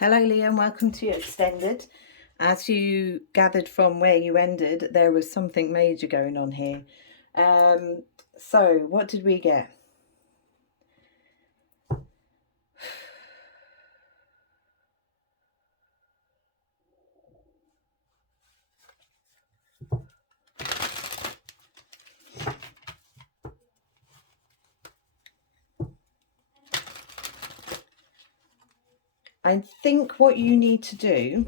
Hello Liam, welcome to your extended. As you gathered from where you ended, there was something major going on here. So what did we get? I think what you need to do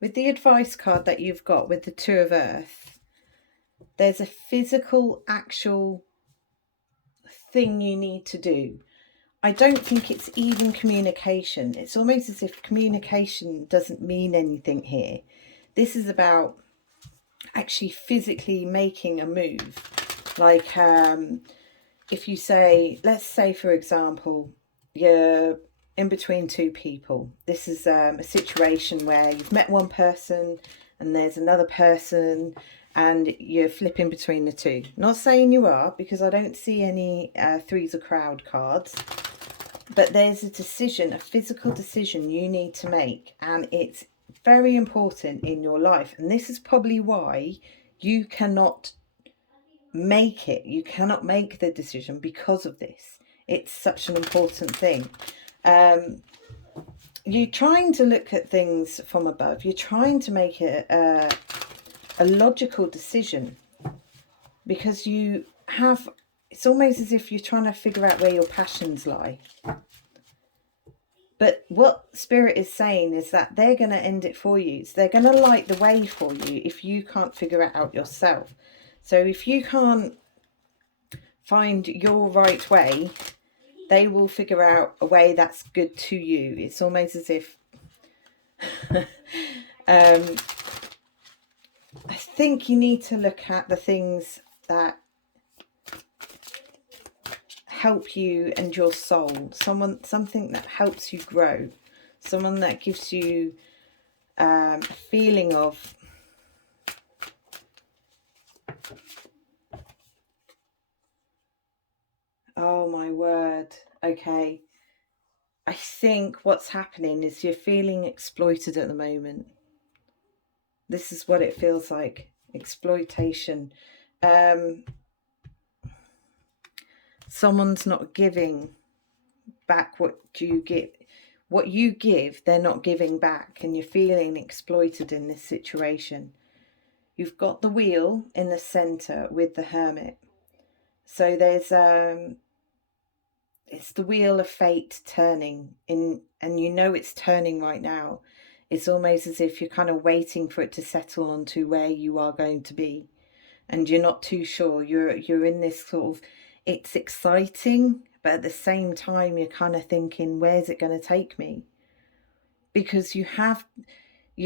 with the advice card that you've got with the Two of Earth, there's a physical, actual thing you need to do. I don't think it's even communication. It's almost as if communication doesn't mean anything here. This is about actually physically making a move. Like if you say, let's say for example, you're in between two people. This is a situation where you've met one person and there's another person and you're flipping between the two. Not saying you are, because I don't see any threes of crowd cards, but there's a decision, a physical decision you need to make, and it's very important in your life. And this is probably why you cannot make it. You cannot make the decision because of this. It's such an important thing. You're trying to look at things from above. You're trying to make it a logical decision, because you have, it's almost as if you're trying to figure out where your passions lie. But what Spirit is saying is that they're going to end it for you. So they're going to light the way for you if you can't figure it out yourself. So if you can't find your right way, they will figure out a way that's good to you. It's almost as if I think you need to look at the things that help you and your soul. Something that helps you grow. Someone that gives you a feeling of oh my word. Okay. I think what's happening is you're feeling exploited at the moment. This is what it feels like. Exploitation. Someone's not giving back what you give. What you give, they're not giving back, and you're feeling exploited in this situation. You've got the wheel in the center with the Hermit. So there's it's the wheel of fate turning in, and you know it's turning right now. It's almost as if you're kind of waiting for it to settle onto where you are going to be, and you're not too sure. You're in this sort of, it's exciting, but at the same time you're kind of thinking, where's it going to take me? Because you're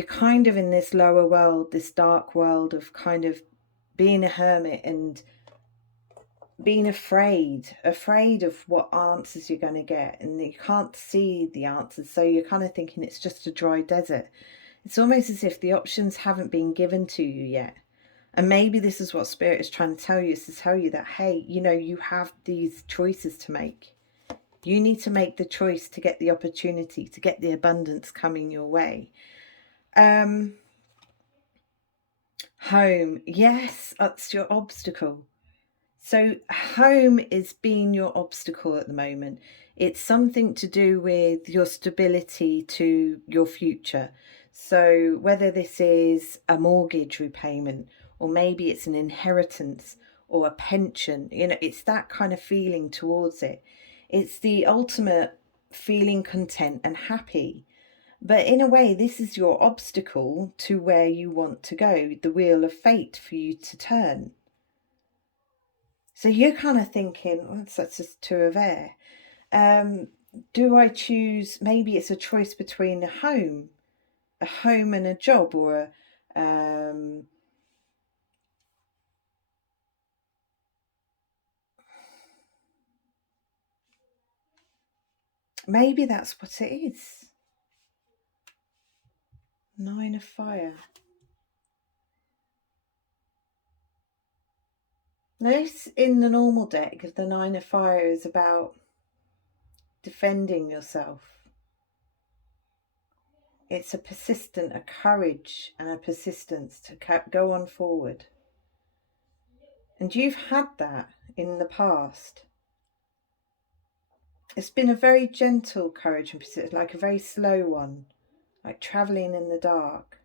kind of in this lower world, this dark world of kind of being a hermit and being afraid of what answers you're going to get, and you can't see the answers, so you're kind of thinking it's just a dry desert. It's almost as if the options haven't been given to you yet. And maybe this is what Spirit is trying to tell you, is to tell you that, hey, you know, you have these choices to make. You need to make the choice to get the opportunity, to get the abundance coming your way. Home, yes, that's your obstacle. So home is being your obstacle at the moment. It's something to do with your stability to your future. So whether this is a mortgage repayment, or maybe it's an inheritance or a pension, you know, it's that kind of feeling towards it. It's the ultimate feeling content and happy. But in a way, this is your obstacle to where you want to go, the wheel of fate for you to turn. So you're kind of thinking, oh, that's just two of air. Do I choose, maybe it's a choice between a home and a job, or maybe that's what it is. Nine of Fire. This in the normal deck of the Nine of Fire is about defending yourself. It's a courage and a persistence to go on forward. And you've had that in the past. It's been a very gentle courage and persistence, like a very slow one, like travelling in the dark.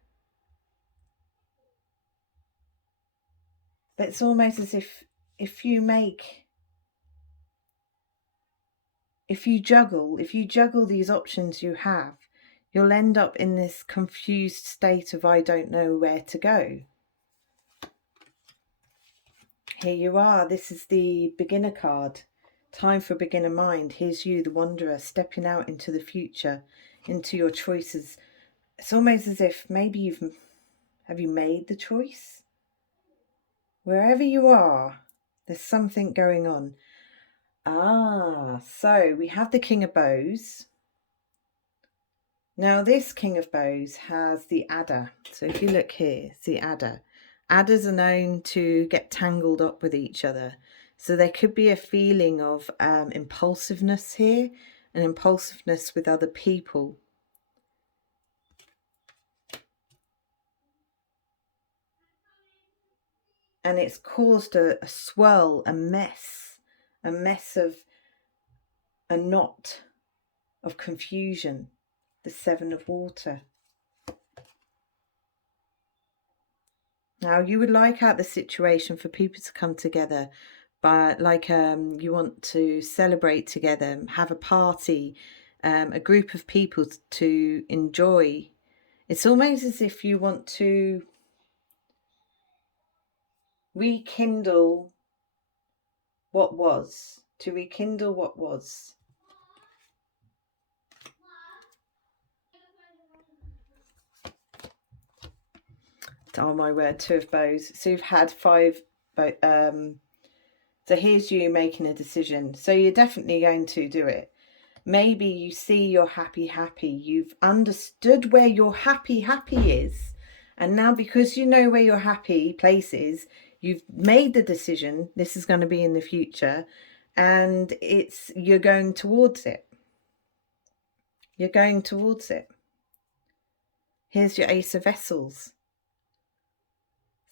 But it's almost as if you juggle these options you have, you'll end up in this confused state of I don't know where to go. Here you are. This is the beginner card. Time for beginner mind. Here's you, the wanderer, stepping out into the future, into your choices. It's almost as if maybe have you made the choice? Wherever you are, there's something going on. So we have the King of Bows. Now this King of Bows has the adder. So if you look here, it's the adder. Adders are known to get tangled up with each other. So there could be a feeling of impulsiveness here, and impulsiveness with other people. And it's caused a swirl, a mess of a knot of confusion. The Seven of Water. Now you would like out the situation for people to come together, but like you want to celebrate together, have a party, a group of people to enjoy. It's almost as if you want to rekindle what was, Oh my word, Two of Bows. So you've had five, so here's you making a decision. So you're definitely going to do it. Maybe you see your happy. You've understood where your happy is. And now because you know where your happy place is, you've made the decision. This is going to be in the future. And you're going towards it. You're going towards it. Here's your Ace of Vessels.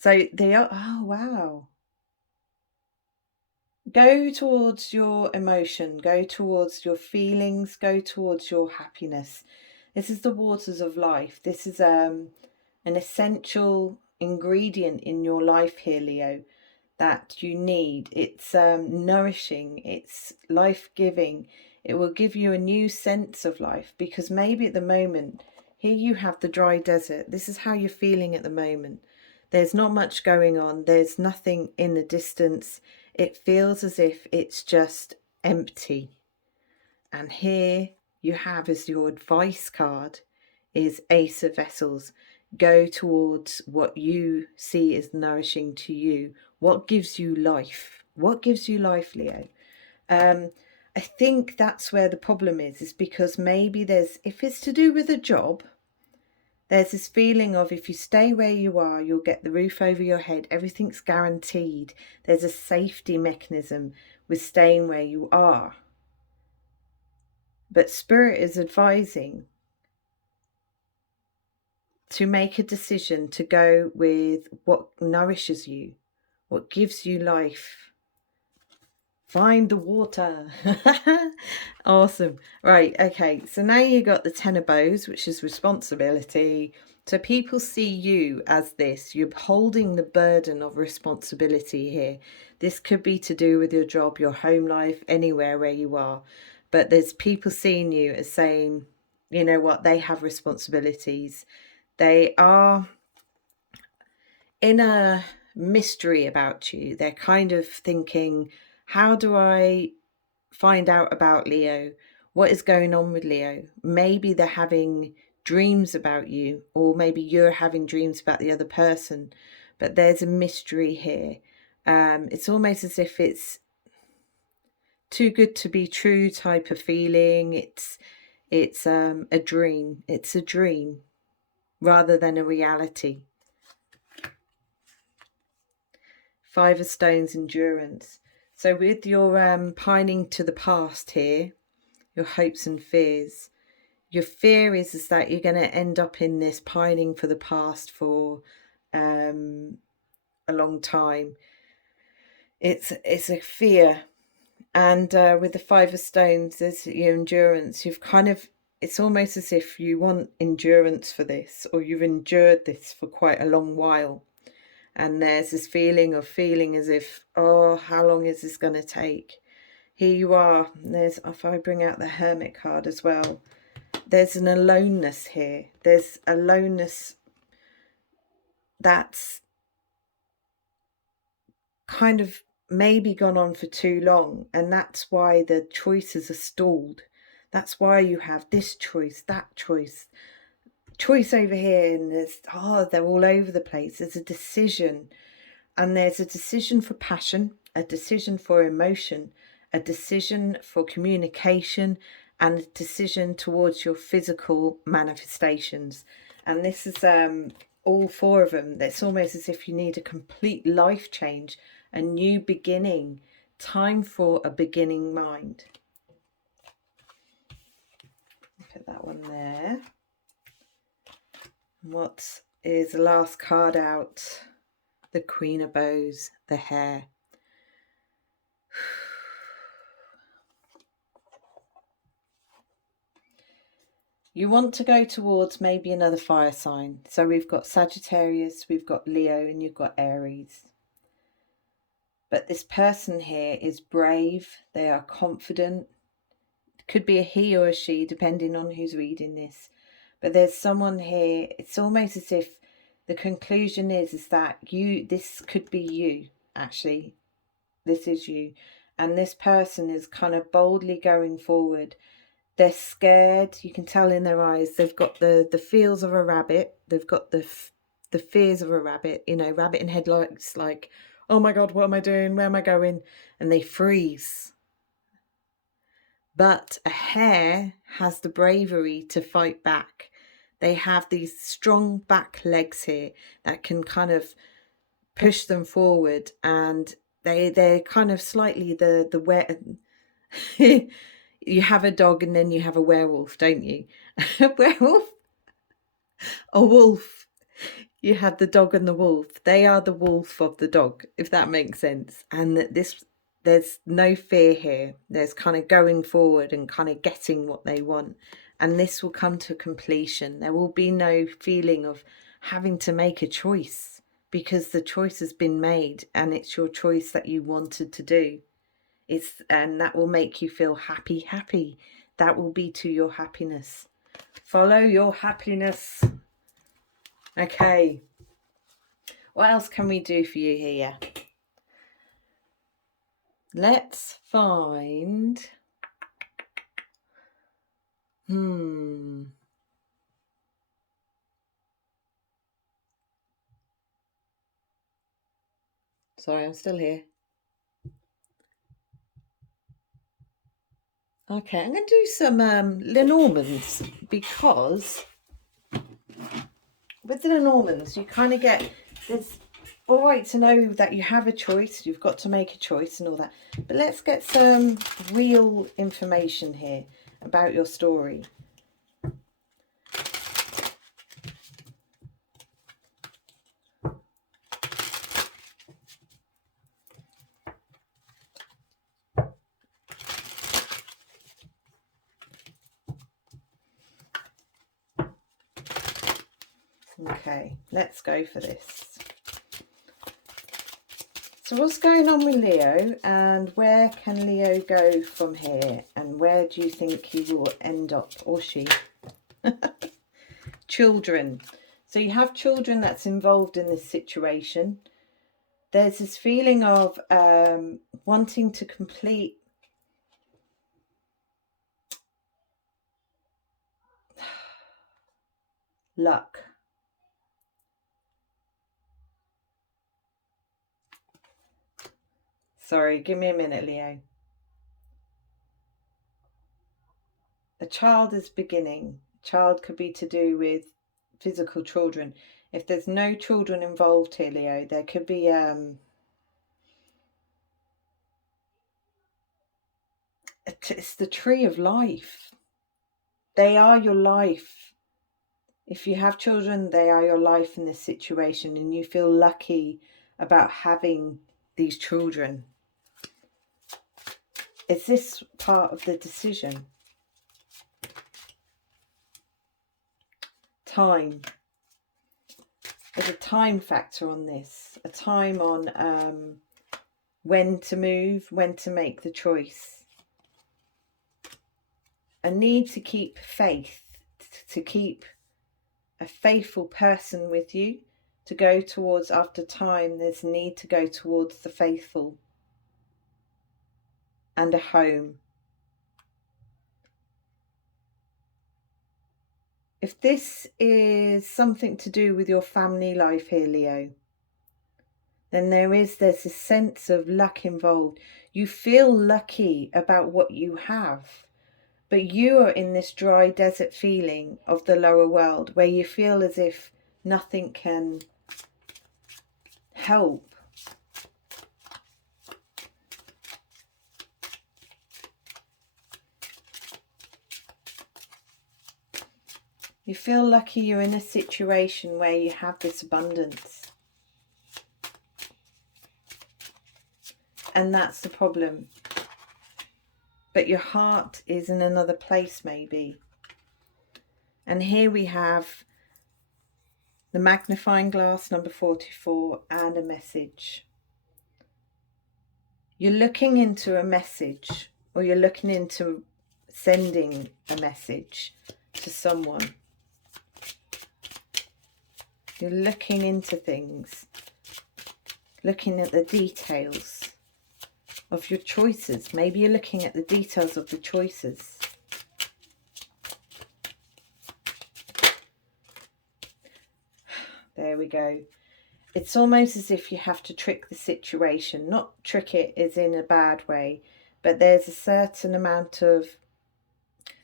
So they are, oh wow. Go towards your emotion, go towards your feelings, go towards your happiness. This is the waters of life. This is an essential ingredient in your life here, Leo, that you need. It's nourishing, it's life-giving. It will give you a new sense of life, because maybe at the moment, here you have the dry desert. This is how you're feeling at the moment. There's not much going on. There's nothing in the distance. It feels as if it's just empty. And here you have as your advice card is Ace of Vessels. Go towards what you see as nourishing to you. What gives you life? What gives you life, Leo? I think that's where the problem is because maybe if it's to do with a job, there's this feeling of if you stay where you are, you'll get the roof over your head. Everything's guaranteed. There's a safety mechanism with staying where you are. But Spirit is advising to make a decision to go with what nourishes you, what gives you life. Find the water. Awesome. Right, okay, so now you got the Ten of Bows, which is responsibility. So people see you as this. You're holding the burden of responsibility here. This could be to do with your job, your home life, anywhere where you are. But there's people seeing you as saying, you know what, they have responsibilities. They are in a mystery about you. They're kind of thinking, how do I find out about Leo? What is going on with Leo? Maybe they're having dreams about you, or maybe you're having dreams about the other person, but there's a mystery here. It's almost as if it's too good to be true type of feeling. It's a dream. It's a dream rather than a reality. Five of Stones, endurance. So with your pining to the past here, your hopes and fears, Your fear is that you're going to end up in this pining for the past for a long time. It's a fear. And with the Five of Stones, there's your endurance. You've kind of, it's almost as if you want endurance for this, or you've endured this for quite a long while. And there's this feeling as if, oh, how long is this going to take? Here you are. There's, if I bring out the Hermit card as well, there's an aloneness here. There's aloneness that's kind of maybe gone on for too long, and that's why the choices are stalled. That's why you have this choice, that choice over here, and there's, they're all over the place. There's a decision, and there's a decision for passion, a decision for emotion, a decision for communication, and a decision towards your physical manifestations. And this is all four of them. It's almost as if you need a complete life change, a new beginning, time for a beginning mind. Put that one there. What is the last card out? The Queen of Bows, the Hare. You want to go towards maybe another fire sign. So we've got Sagittarius, we've got Leo, and you've got Aries. But this person here is brave. They are confident. It could be a he or a she, depending on who's reading this. But there's someone here. It's almost as if the conclusion is that this could be you, actually. This is you. And this person is kind of boldly going forward. They're scared. You can tell in their eyes. They've got the feels of a rabbit. They've got the fears of a rabbit. You know, rabbit in headlights, like, oh my God, what am I doing? Where am I going? And they freeze. But a hare has the bravery to fight back. They have these strong back legs here that can kind of push them forward, and they're kind of slightly the where you have a dog and then you have a werewolf, don't you? A werewolf, a wolf. You have the dog and the wolf. They are the wolf of the dog, if that makes sense. And there's no fear here. There's kind of going forward and kind of getting what they want. And this will come to completion. There will be no feeling of having to make a choice, because the choice has been made and it's your choice that you wanted to do. And that will make you feel happy. That will be to your happiness. Follow your happiness. Okay. What else can we do for you here? Let's find... Sorry, I'm still here. Okay, I'm going to do some Lenormands, because with the Lenormands you kind of get this. All right to know that you have a choice, you've got to make a choice and all that. But let's get some real information here about your story. Okay, let's go for this. So what's going on with Leo, and where can Leo go from here, and where do you think he will end up, or she? Children. So you have children that's involved in this situation. There's this feeling of wanting to complete luck. Sorry, give me a minute, Leo. A child is beginning. Child could be to do with physical children. If there's no children involved here, Leo, there could be it's the tree of life. they are your life. If you have children, they are your life in this situation, and you feel lucky about having these children. Is this part of the decision? Time. There's a time factor on this, a time on when to move, when to make the choice. A need to keep faith, to keep a faithful person with you, to go towards, after time, there's a need to go towards the faithful and a home. If this is something to do with your family life here, Leo, then there's this sense of luck involved. You feel lucky about what you have, but you are in this dry desert feeling of the lower world where you feel as if nothing can help. You feel lucky you're in a situation where you have this abundance. And that's the problem. But your heart is in another place maybe. And here we have the magnifying glass, number 44, and a message. You're looking into a message, or you're looking into sending a message to someone. You're looking into things, looking at the details of your choices. Maybe you're looking at the details of the choices. There we go. It's almost as if you have to trick the situation. Not trick it as in a bad way, but there's a certain amount of...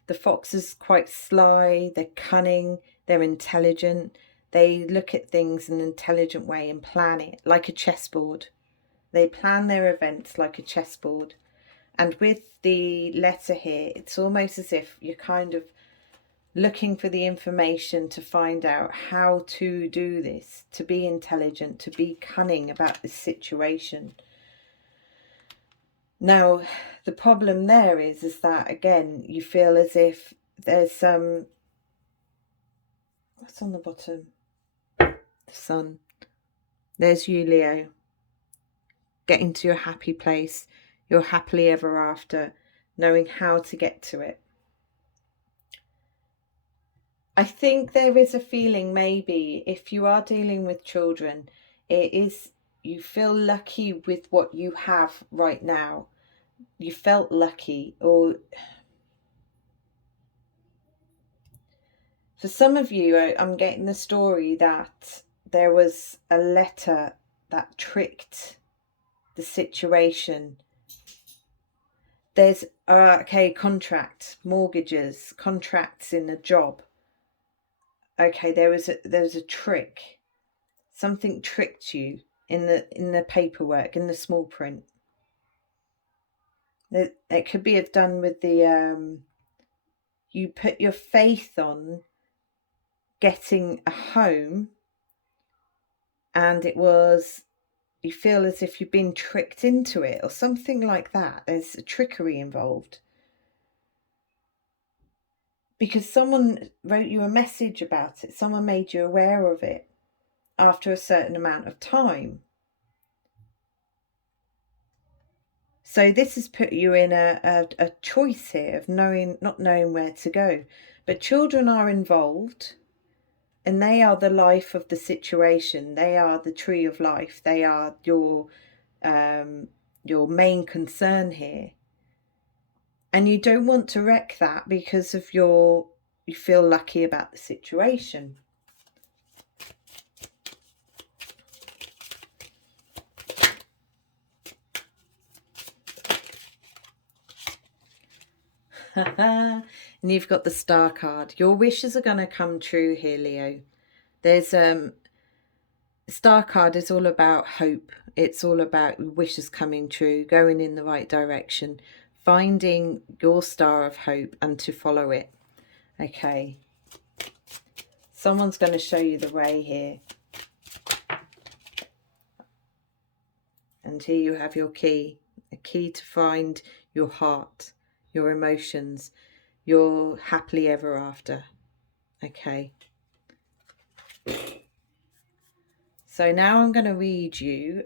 The fox is quite sly, they're cunning, they're intelligent. They look at things in an intelligent way and plan it like a chessboard. They plan their events like a chessboard. And with the letter here, it's almost as if you're kind of looking for the information to find out how to do this, to be intelligent, to be cunning about this situation. Now, the problem there is that, again, you feel as if there's some... What's on the bottom? The sun. There's you, Leo. Getting to your happy place, your happily ever after, knowing how to get to it. I think there is a feeling, maybe, if you are dealing with children, it is, you feel lucky with what you have right now. You felt lucky, or... For some of you, I'm getting the story that there was a letter that tricked the situation. There's okay, contract, mortgages, contracts in a job. Okay, there was a trick. Something tricked you in the paperwork, in the small print. It could be done with the you put your faith on getting a home, and it was, you feel as if you've been tricked into it or something like that. There's a trickery involved. Because someone wrote you a message about it. Someone made you aware of it after a certain amount of time. So this has put you in a choice here of not knowing where to go. But children are involved, and they are the life of the situation. They are the tree of life. They are your main concern here. And you don't want to wreck that because of you feel lucky about the situation. And you've got the Star card. Your wishes are going to come true here, Leo. There's Star card is all about hope. It's all about wishes coming true, going in the right direction, finding your star of hope and to follow it. Okay. Someone's going to show you the way here. And here you have your key. A key to find your heart, your emotions, your happily ever after. Okay. So now I'm going to read you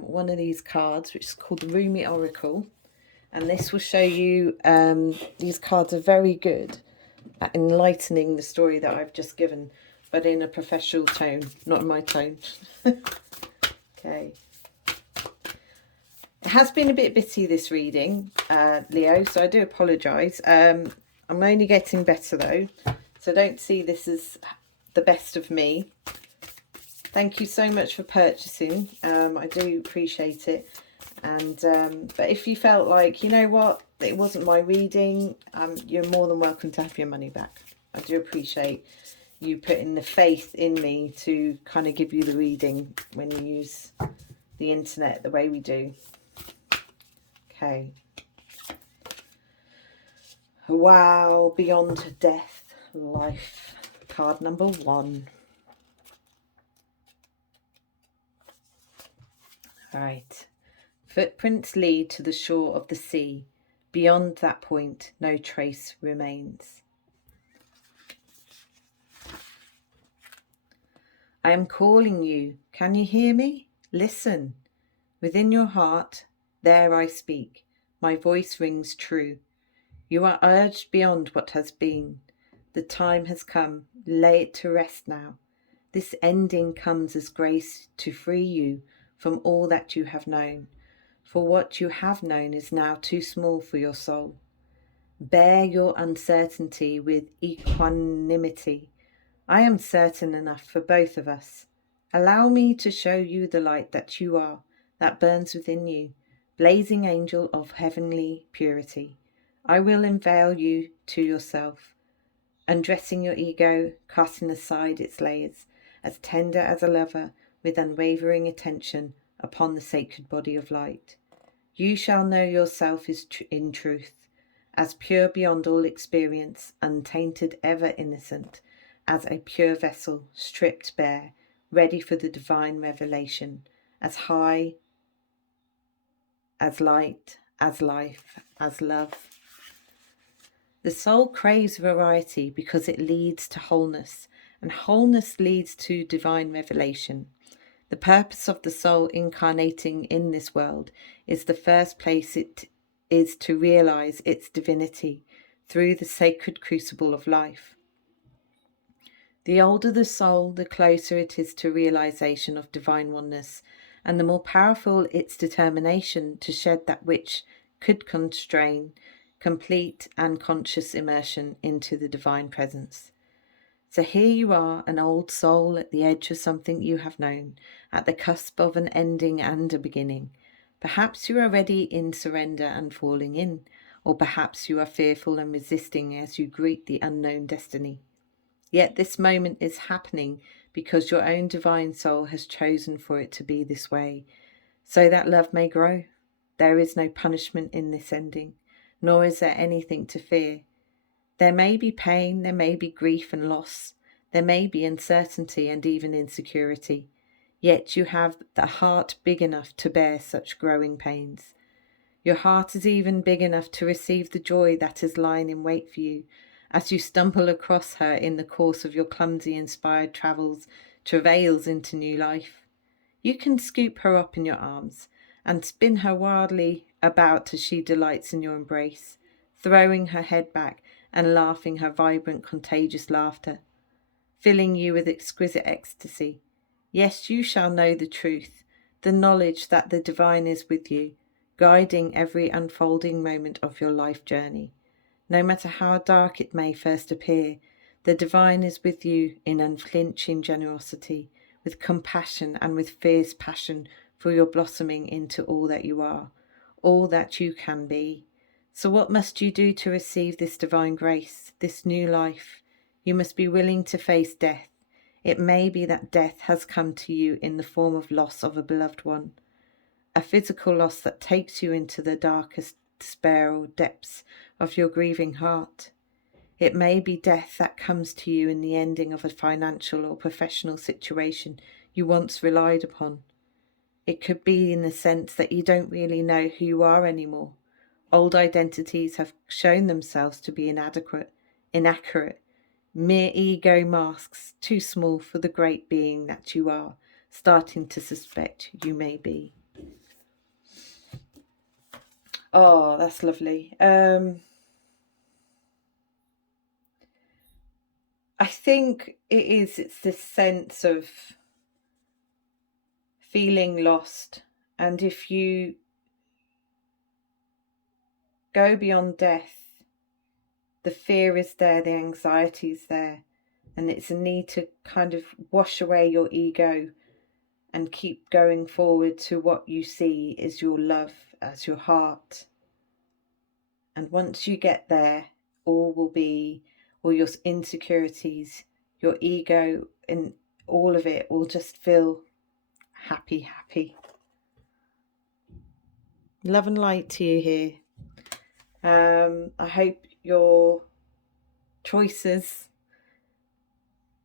one of these cards, which is called the Rumi Oracle. And this will show you, these cards are very good at enlightening the story that I've just given, but in a professional tone, not in my tone. Okay. It has been a bit bitty, this reading, Leo, so I do apologise. I'm only getting better though, so don't see this as the best of me. Thank you so much for purchasing. I do appreciate it. And but if you felt like, you know what, it wasn't my reading, you're more than welcome to have your money back. I do appreciate you putting the faith in me to kind of give you the reading when you use the internet the way we do. Okay. Wow, beyond death, life. Card number 1. All right. Footprints lead to the shore of the sea. Beyond that point, no trace remains. I am calling you. Can you hear me? Listen. Within your heart, there I speak. My voice rings true. You are urged beyond what has been. The time has come. Lay it to rest now. This ending comes as grace to free you from all that you have known. For what you have known is now too small for your soul. Bear your uncertainty with equanimity. I am certain enough for both of us. Allow me to show you the light that you are, that burns within you, blazing angel of heavenly purity. I will unveil you to yourself, undressing your ego, casting aside its layers, as tender as a lover, with unwavering attention upon the sacred body of light. You shall know yourself is in truth, as pure beyond all experience, untainted, ever innocent, as a pure vessel, stripped bare, ready for the divine revelation, as high, as light, as life, as love. The soul craves variety because it leads to wholeness, and wholeness leads to divine revelation. The purpose of the soul incarnating in this world is the first place it is to realize its divinity through the sacred crucible of life. The older the soul, the closer it is to realization of divine oneness, and the more powerful its determination to shed that which could constrain complete and conscious immersion into the divine presence. So here you are, an old soul at the edge of something you have known, at the cusp of an ending and a beginning. Perhaps you are ready in surrender and falling in, or perhaps you are fearful and resisting as you greet the unknown destiny. Yet this moment is happening because your own divine soul has chosen for it to be this way, so that love may grow. There is no punishment in this ending, nor is there anything to fear. There may be pain, there may be grief and loss, there may be uncertainty and even insecurity, yet you have the heart big enough to bear such growing pains. Your heart is even big enough to receive the joy that is lying in wait for you as you stumble across her in the course of your clumsy inspired travails into new life. You can scoop her up in your arms and spin her wildly about as she delights in your embrace, throwing her head back and laughing her vibrant, contagious laughter, filling you with exquisite ecstasy. Yes, you shall know the truth, the knowledge that the divine is with you, guiding every unfolding moment of your life journey. No matter how dark it may first appear, the divine is with you in unflinching generosity, with compassion and with fierce passion for your blossoming into all that you are, all that you can be. So what must you do to receive this divine grace, this new life? You must be willing to face death. It may be that death has come to you in the form of loss of a beloved one, a physical loss that takes you into the darkest despair or depths of your grieving heart. It may be death that comes to you in the ending of a financial or professional situation you once relied upon. It could be in the sense that you don't really know who you are anymore. Old identities have shown themselves to be inaccurate, mere ego masks, too small for the great being that you are starting to suspect you may be. Oh, that's lovely. I think it's this sense of feeling lost. And if you go beyond death, the fear is there, the anxiety is there, and it's a need to kind of wash away your ego and keep going forward to what you see is your love, as your heart. And once you get there, all your insecurities, your ego, and all of it will just feel happy. Love and light to you here. I hope your choices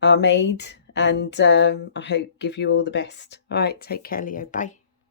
are made, and I hope give you all the best. All right, take care, Leo. Bye.